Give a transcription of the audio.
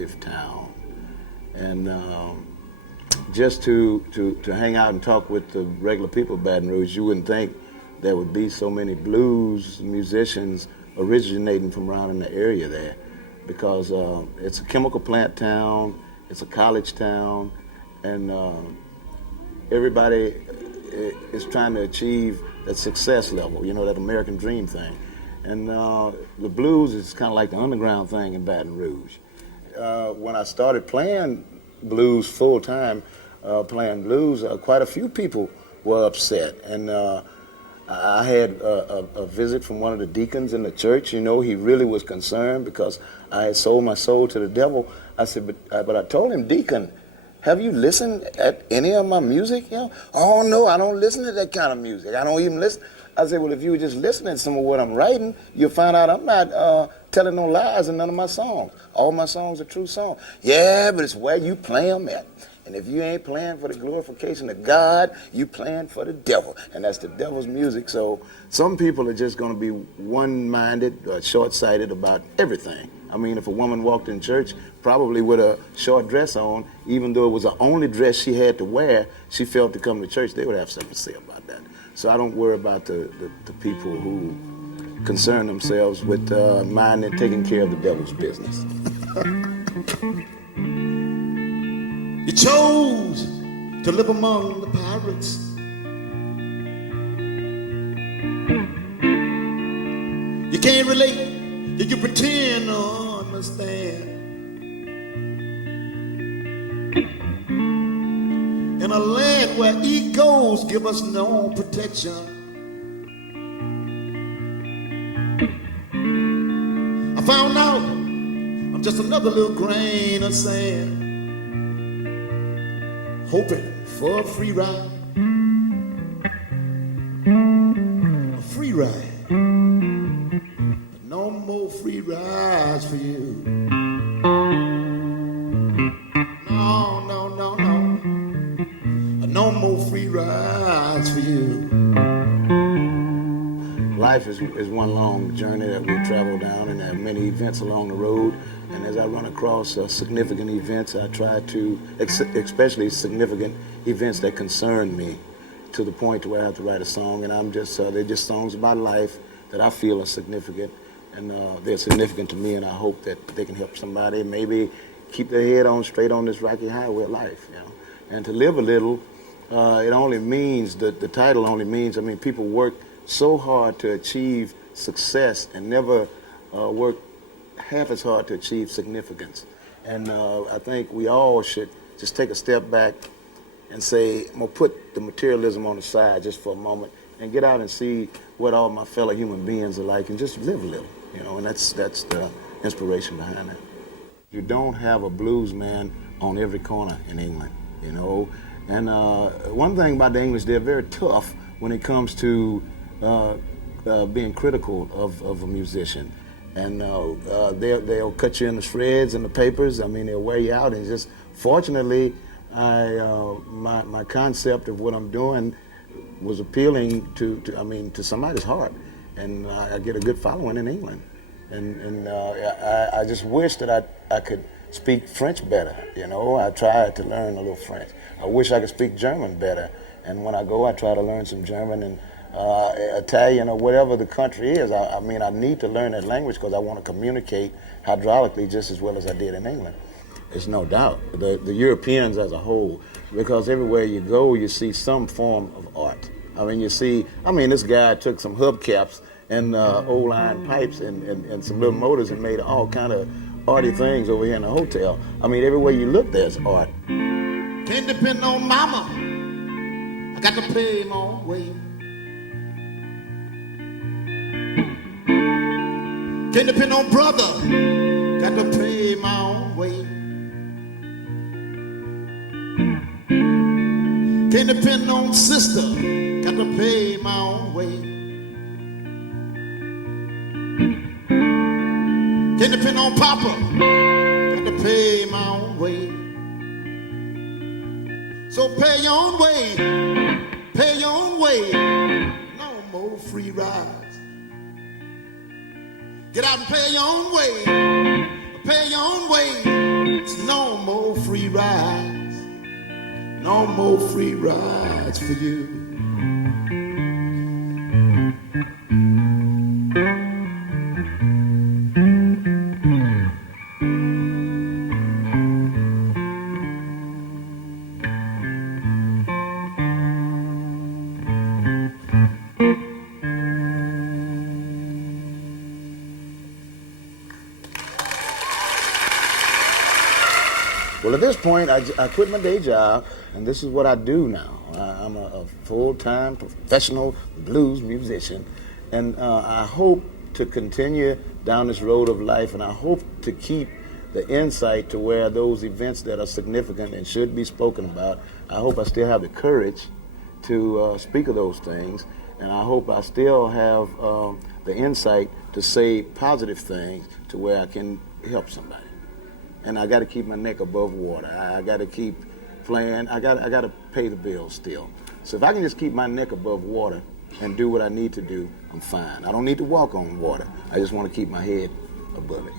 conservative town. And just to hang out and talk with the regular people of Baton Rouge, you wouldn't think there would be so many blues musicians originating from around in the area there, because it's a chemical plant town, it's a college town, and everybody is trying to achieve that success level, you know, that American dream thing. And the blues is kind of like the underground thing in Baton Rouge. When I started playing blues full-time, playing blues, quite a few people were upset. And I had a visit from one of the deacons in the church. You know, he really was concerned because I had sold my soul to the devil. I said, but I told him, Deacon, have you listened at any of my music? You know, oh no, I don't listen to that kind of music. I don't even listen. I said, well, if you were just listening to some of what I'm writing, you'll find out I'm not telling no lies in none of my songs. All my songs are true songs. Yeah, but it's where you play them at. And if you ain't playing for the glorification of God, you playing for the devil. And that's the devil's music. So some people are just going to be one-minded or short-sighted about everything. I mean, if a woman walked in church, probably with a short dress on, even though it was the only dress she had to wear, she felt to come to church, they would have something to say about that. So I don't worry about the people who concern themselves with minding and taking care of the devil's business. You chose to live among the pirates. You can't relate, yet you pretend to understand. In a land where egos give us no protection, I found out I'm just another little grain of sand, hoping for a free ride. A free ride. But no more free rides for you. No, no, no, no. No more free rides for you. Life is one long journey that we travel down, and there are many events along the road. And as I run across significant events, I try to, especially significant events that concern me, to the point where I have to write a song. And I'm just, they're just songs about life that I feel are significant, and they're significant to me. And I hope that they can help somebody maybe keep their head on straight on this rocky highway of life, you know. And to live a little, it only means, the title only means, I mean, people work so hard to achieve success and never work half as hard to achieve significance. And I think we all should just take a step back and say, I'm gonna put the materialism on the side just for a moment and get out and see what all my fellow human beings are like and just live a little, you know, and that's the inspiration behind that. You don't have a blues man on every corner in England, you know. And one thing about the English, they're very tough when it comes to being critical of a musician. And they'll cut you in the shreds in the papers. I mean, they'll wear you out. And just fortunately, my concept of what I'm doing was appealing to somebody's heart. And I get a good following in England. And I just wish that I could speak French better, you know. I tried to learn a little French. I wish I could speak German better. And when I go, I try to learn some German and Italian or whatever the country is. I mean, I need to learn that language because I want to communicate hydraulically just as well as I did in England. There's no doubt. The Europeans as a whole, because everywhere you go, you see some form of art. I mean, this guy took some hubcaps and old iron pipes and some little motors and made all kind of arty things over here in the hotel. I mean, everywhere you look, there's art. Can't depend on mama. I got to pay my own way. Can't depend on brother. Got to pay my own way. Can't depend on sister. Got to pay my own way. Can't depend on papa. Got to pay my own way. So pay your own way. Pay your own way. No more free rides. Get out and pay your own way. Pay your own way. free rides, no more free rides for you. Well, at this point, I quit my day job, and this is what I do now. I'm a full-time professional blues musician, and I hope to continue down this road of life, and I hope to keep the insight to where those events that are significant and should be spoken about, I hope I still have the courage to speak of those things, and I hope I still have the insight to say positive things to where I can help somebody. And I got to keep my neck above water. I got to keep playing. I got to pay the bills still. So if I can just keep my neck above water and do what I need to do, I'm fine. I don't need to walk on water. I just want to keep my head above it.